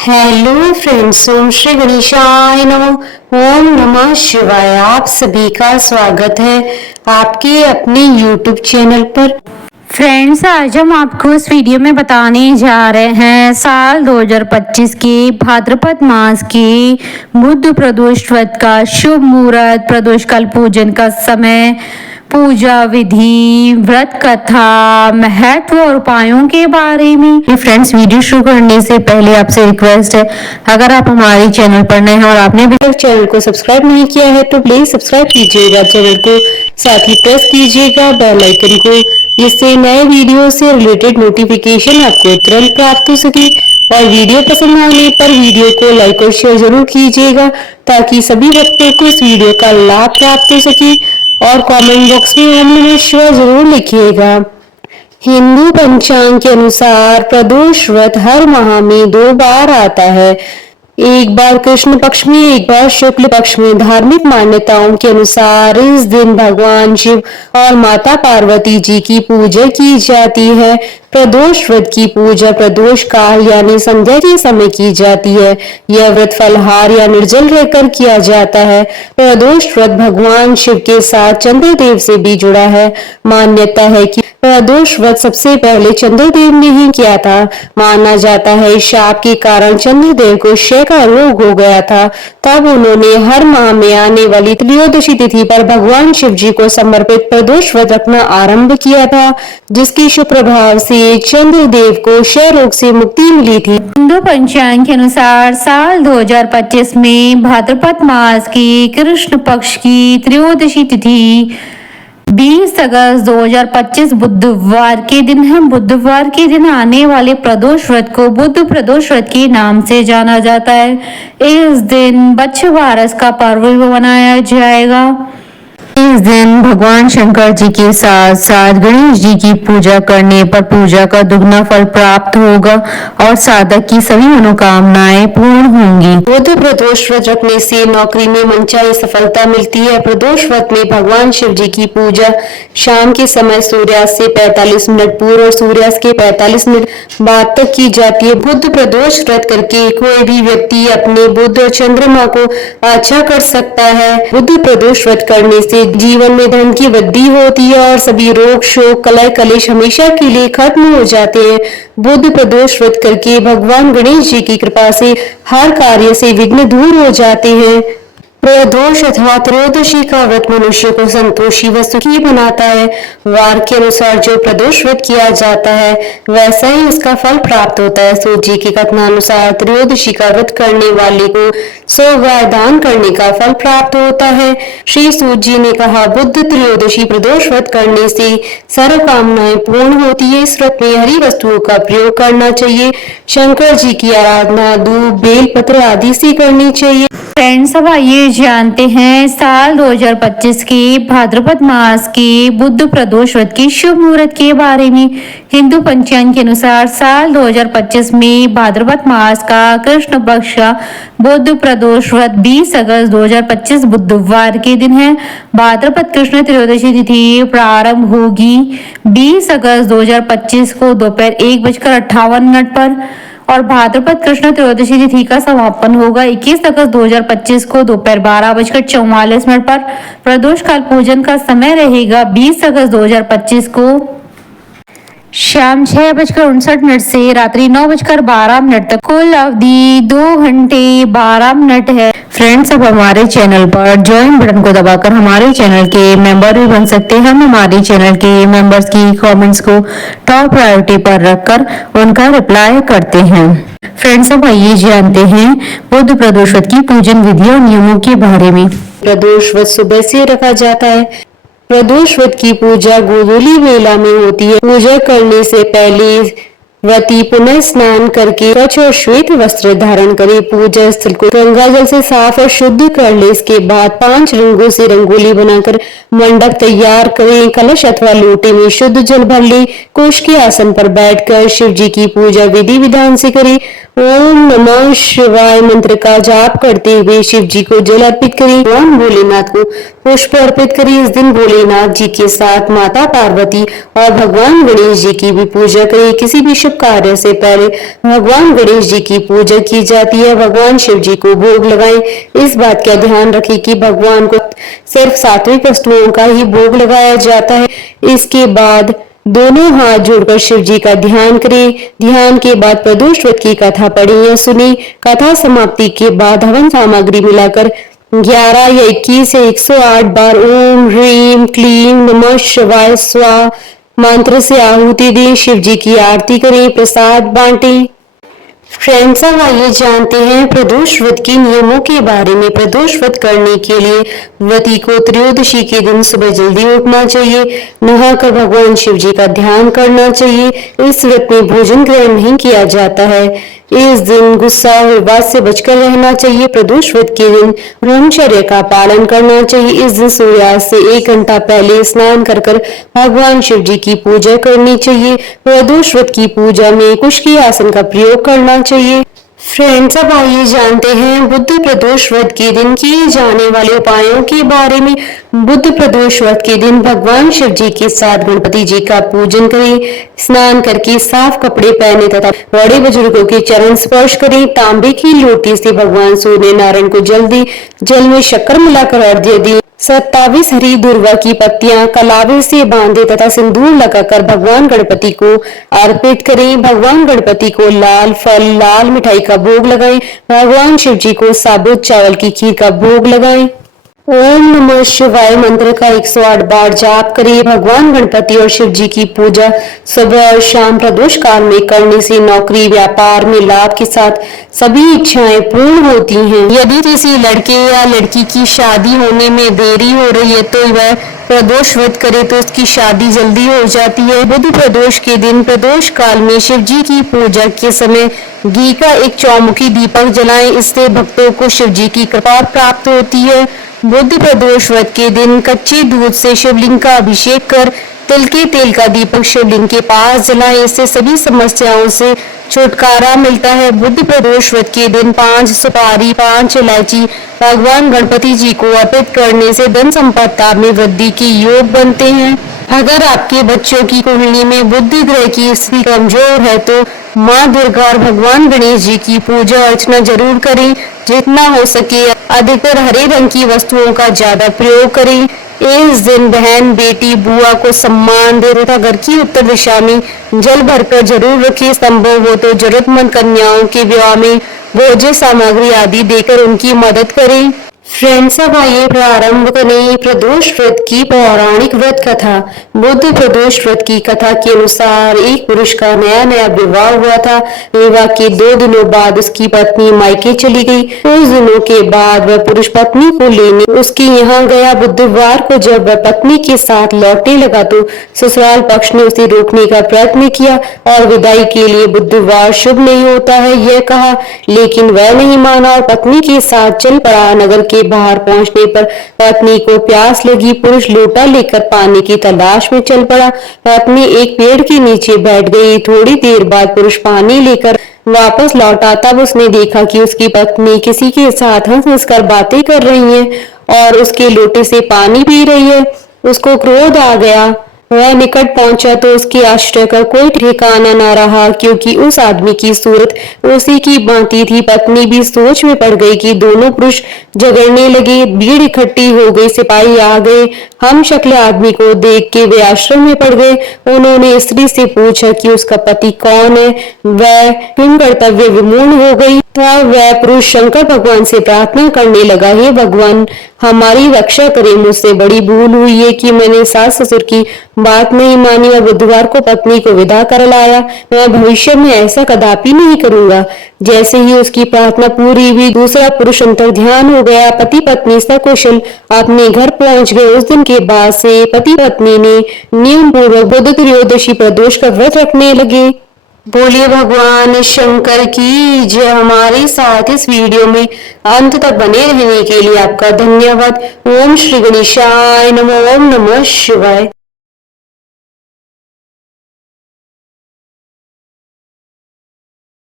Hello friends, ओम श्री गणेशाय नमः। ओम नमः शिवाय। आप सभी का स्वागत है आपके अपने यूट्यूब चैनल पर। फ्रेंड्स, आज हम आपको इस वीडियो में बताने जा रहे हैं साल 2025 के भाद्रपद मास के बुध प्रदोष व्रत का शुभ मुहूर्त, प्रदोष काल पूजन का समय, पूजा विधि, व्रत कथा, महत्व और उपायों के बारे में। फ्रेंड्स, वीडियो शुरू करने से पहले आपसे रिक्वेस्ट है, अगर आप हमारे चैनल पर नए हैं और आपने अभी तक चैनल को सब्सक्राइब नहीं किया है तो प्लीज सब्सक्राइब कीजिएगा चैनल को, साथ ही प्रेस कीजिएगा बेल आइकन को, जिससे नए वीडियो से रिलेटेड नोटिफिकेशन आपको तुरंत प्राप्त हो सके। और वीडियो पसंद आने पर वीडियो को लाइक और शेयर जरूर कीजिएगा ताकि सभी भक्तों को इस वीडियो का लाभ प्राप्त हो सके। और कमेंट बॉक्स में ओम नमः शिवाय जरूर लिखिएगा। हिंदू पंचांग के अनुसार प्रदोष व्रत हर माह में 2 बार आता है, एक बार कृष्ण पक्ष में, एक बार शुक्ल पक्ष में। धार्मिक मान्यताओं के अनुसार इस दिन भगवान शिव और माता पार्वती जी की पूजा की जाती है। प्रदोष व्रत की पूजा प्रदोष काल यानी संध्या के समय की जाती है। यह व्रत फलहार या निर्जल रहकर किया जाता है। प्रदोष व्रत भगवान शिव के साथ चंद्रदेव से भी जुड़ा है। मान्यता है कि प्रदोष व्रत सबसे पहले चंद्रदेव ने ही किया था। माना जाता है शाप के कारण चंद्रदेव को क्षय का रोग हो गया था। तब उन्होंने हर माह में आने वाली त्रयोदशी तिथि पर भगवान शिव जी को समर्पित प्रदोष व्रत रखना आरंभ किया था, जिसके शुभ प्रभाव से चंद्रदेव को क्षय रोग से मुक्ति मिली थी। हिंदू पंचांग के अनुसार साल 2025 में भाद्रपद मास की कृष्ण पक्ष की त्रयोदशी तिथि 20 अगस्त 2025 बुधवार के दिन है। बुधवार के दिन आने वाले प्रदोष व्रत को बुध प्रदोष व्रत के नाम से जाना जाता है। इस दिन बच्छवारस का पर्व भी मनाया जाएगा। इस दिन भगवान शंकर जी के साथ साथ गणेश जी की पूजा करने पर पूजा का दुगना फल प्राप्त होगा और साधक की सभी मनोकामनाएं पूर्ण होंगी। बुध प्रदोष व्रत रखने से नौकरी में मनचाही सफलता मिलती है। प्रदोष व्रत में भगवान शिव जी की पूजा शाम के समय सूर्यास्त से 45 मिनट पूर्व और सूर्यास्त के 45 मिनट बाद तक की जाती है। बुध प्रदोष व्रत करके कोई भी व्यक्ति अपने बुध और चंद्रमा को अच्छा कर सकता है। बुध प्रदोष व्रत करने से जीवन में धन की वृद्धि होती है और सभी रोग शोक कलह कलेश हमेशा के लिए खत्म हो जाते हैं। बुध प्रदोष व्रत करके भगवान गणेश जी की कृपा से हर कार्य से विघ्न दूर हो जाते हैं। प्रदोष अथवा त्रयोदशी का व्रत मनुष्य को संतोषी व सुखी बनाता है। वार के अनुसार जो प्रदोष व्रत किया जाता है वैसा ही उसका फल प्राप्त होता है। सूत जी के कथनानुसार त्रयोदशी का व्रत करने वाले को 100 गाय दान करने का फल प्राप्त होता है। श्री सूत जी ने कहा, बुध त्रयोदशी प्रदोष व्रत करने से सर्व कामनाएं पूर्ण होती है। इस व्रत में हरी वस्तुओं का प्रयोग करना चाहिए। शंकर जी की आराधना दूब बेल पत्र आदि से करनी चाहिए। फ्रेंड्स, अब आइए जानते हैं साल 2025 के भाद्रपद मास के बुध प्रदोष व्रत के शुभ मुहूर्त के बारे में। हिंदू पंचांग के अनुसार साल 2025 में भाद्रपद मास का कृष्ण पक्ष का बुध प्रदोष व्रत 20 अगस्त 2025 बुधवार के दिन है। भाद्रपद कृष्ण त्रयोदशी तिथि प्रारंभ होगी 20 अगस्त 2025 को दोपहर 1:58 पर और भाद्रपद कृष्ण त्रयोदशी तिथि का समापन होगा 21 अगस्त 2025 को दोपहर 12:44 पर। प्रदोष काल पूजन का समय रहेगा 20 अगस्त 2025 को शाम 6:59 से रात्रि 9:12 तक। कुल अवधि 2 घंटे 12 मिनट है। फ्रेंड्स, अब हमारे चैनल पर ज्वाइन बटन को दबाकर हमारे चैनल के मेंबर भी बन सकते हैं। हम हमारे चैनल के मेंबर्स की कमेंट्स को टॉप प्रायोरिटी पर रखकर उनका रिप्लाई करते हैं। फ्रेंड्स, अब आइए जानते हैं बुध प्रदोष व्रत की पूजन विधि और नियमों के बारे में। प्रदोष व्रत सुबह से रखा जाता है। प्रदोष व्रत की पूजा गोधूली वेला में होती है। पूजा करने से पहले व्रती पुनः स्नान करके स्वच्छ और श्वेत वस्त्र धारण करे। पूजा स्थल को गंगा जल से साफ और शुद्ध कर ले। इसके बाद 5 रंगों से रंगोली बनाकर मंडप तैयार करें। कलश अथवा लोटे में शुद्ध जल भर ले। कुश के आसन पर बैठकर शिव जी की पूजा विधि विधान से करें। ओम नमः शिवाय मंत्र का जाप करते हुए शिव जी को जल अर्पित करें। भगवान भोलेनाथ को पुष्प अर्पित करें। इस दिन भोलेनाथ जी के साथ माता पार्वती और भगवान गणेश जी की भी पूजा करें। किसी भी शुभ शुभ कार्य से पहले भगवान गणेश जी की पूजा की जाती है। भगवान शिव जी को भोग लगाएं। इस बात का ध्यान रखें कि भगवान को सिर्फ सात्विक वस्तुओं का ही भोग लगाया जाता है। इसके बाद दोनों हाथ जोड़कर शिव जी का ध्यान करें। ध्यान के बाद प्रदोष व्रत की कथा पढ़ी या सुनी। कथा समाप्ति के बाद हवन सामग्री मिलाकर 11 या 21 या 108 बार ओम ह्रीम क्लीम नमः शिवाय स्वाहा मंत्र से आहुति दें। शिव जी की आरती करें, प्रसाद बांटें। फ्रेंड्स, अब आइए जानते हैं प्रदोष व्रत के नियमों के बारे में। प्रदोष व्रत करने के लिए व्रती को त्रयोदशी के दिन सुबह जल्दी उठना चाहिए, नहाकर भगवान शिव जी का ध्यान करना चाहिए। इस व्रत में भोजन ग्रहण नहीं किया जाता है। इस दिन गुस्सा और विवाद से बचकर रहना चाहिए। प्रदोष व्रत के दिन ब्रह्मचर्य का पालन करना चाहिए। इस दिन सूर्यास्त से 1 घंटा पहले स्नान कर भगवान शिव जी की पूजा करनी चाहिए। प्रदोष व्रत की पूजा में कुशकी आसन का प्रयोग करना चाहिए। फ्रेंड्स, अब आइए जानते हैं बुद्ध प्रदोष व्रत के दिन किए जाने वाले उपायों के बारे में। बुद्ध प्रदोष व्रत के दिन भगवान शिव जी के साथ गणपति जी का पूजन करें। स्नान करके साफ कपड़े पहने तथा बड़े बुजुर्गों के चरण स्पर्श करें। तांबे की लोटी से भगवान सूर्य नारायण को जल में शक्कर मिलाकर अर्घ्य दें। 27 हरी दुर्वा की पत्तियां कलावे से बांधे तथा सिंदूर लगाकर भगवान गणपति को अर्पित करें। भगवान गणपति को लाल फल लाल मिठाई का भोग लगाएं। भगवान शिव जी को साबुत चावल की खीर का भोग लगाएं। ओम नमः शिवाय मंत्र का 108 बार जाप करें। भगवान गणपति और शिव जी की पूजा सुबह और शाम प्रदोष काल में करने से नौकरी व्यापार में लाभ के साथ सभी इच्छाएं पूर्ण होती हैं। यदि किसी लड़के या लड़की की शादी होने में देरी हो रही है तो वह प्रदोष व्रत करे तो उसकी शादी जल्दी हो जाती है। बुध प्रदोष के दिन प्रदोष काल में शिव जी की पूजा के समय घी का एक चौमुखी दीपक जलाएं। इससे भक्तों को शिव जी की कृपा प्राप्त होती है। बुध प्रदोष व्रत के दिन कच्चे दूध से शिवलिंग का अभिषेक कर तिल के तेल का दीपक शिवलिंग के पास जलाएं। इससे सभी समस्याओं से छुटकारा मिलता है। बुध प्रदोष व्रत के दिन 5 सुपारी 5 इलायची भगवान गणपति जी को अर्पित करने से धन संपदा में वृद्धि के योग बनते हैं। अगर आपके बच्चों की कुंडली में बुद्धि ग्रह की स्थिति कमजोर है तो माँ दुर्गा और भगवान गणेश जी की पूजा अर्चना जरूर करें। जितना हो सके अधिकतर हरे रंग की वस्तुओं का ज्यादा प्रयोग करें। इस दिन बहन बेटी बुआ को सम्मान दे तथा घर की उत्तर दिशा में जल भरकर जरूर रखें। संभव हो तो जरूरतमंद कन्याओं के विवाह में भोज्य सामग्री आदि देकर उनकी मदद करें। फ्रेंड्स, अब आइए प्रारंभ करें प्रदोष व्रत की पौराणिक व्रत कथा। बुद्ध प्रदोष व्रत की कथा के अनुसार एक पुरुष का नया नया विवाह हुआ था। विवाह के 2 दिनों बाद उसकी पत्नी मायके चली गई। कुछ दिनों के बाद वह पुरुष पत्नी को लेने उसके यहाँ गया। बुधवार को जब वह पत्नी के साथ लौटने लगा तो ससुराल पक्ष ने उसे रोकने का प्रयत्न किया और विदाई के लिए बुधवार शुभ नहीं होता है यह कहा, लेकिन वह नहीं माना और पत्नी के साथ चल पड़ा। नगर के बाहर पहुंचने पर पत्नी को प्यास लगी। पुरुष लोटा लेकर पानी की तलाश में चल पड़ा। पत्नी एक पेड़ के नीचे बैठ गई। थोड़ी देर बाद पुरुष पानी लेकर वापस लौटा। तब उसने देखा कि उसकी पत्नी किसी के साथ हंस हंस कर बातें कर रही है और उसके लोटे से पानी पी रही है। उसको क्रोध आ गया। वह निकट पहुंचा तो उसके आश्चर्य का कोई ठिकाना न रहा, क्योंकि उस आदमी की सूरत उसी की भांति थी। पत्नी भी सोच में पड़ गई कि दोनों पुरुष झगड़ने लगे। भीड़ इकट्ठी हो गई। सिपाही आ गए। हम शक्ल आदमी को देख के वे आश्रम में पड़ गए। उन्होंने स्त्री से पूछा कि उसका पति कौन है। वह किम कर्तव्य विमूढ़ हो गई। तब वह पुरुष शंकर भगवान से प्रार्थना करने लगा, हे भगवान, हमारी रक्षा करें। मुझसे बड़ी भूल हुई है कि मैंने सास ससुर की बात नहीं मानी और बुधवार को पत्नी को विदा कर लाया। मैं भविष्य में ऐसा कदापि नहीं करूंगा। जैसे ही उसकी प्रार्थना पूरी हुई, दूसरा पुरुष अंतर ध्यान हो गया। पति पत्नी सकुशल अपने घर पहुंच गए। उस दिन के बाद से पति पत्नी ने नियम पूर्वक बुध त्रयोदशी प्रदोष का व्रत रखने लगे। बोलिए भगवान शंकर की जय। हमारे साथ इस वीडियो में अंत तक बने रहने के लिए आपका धन्यवाद। ओम श्री गणेशाय नमः। ओम नमः शिवाय।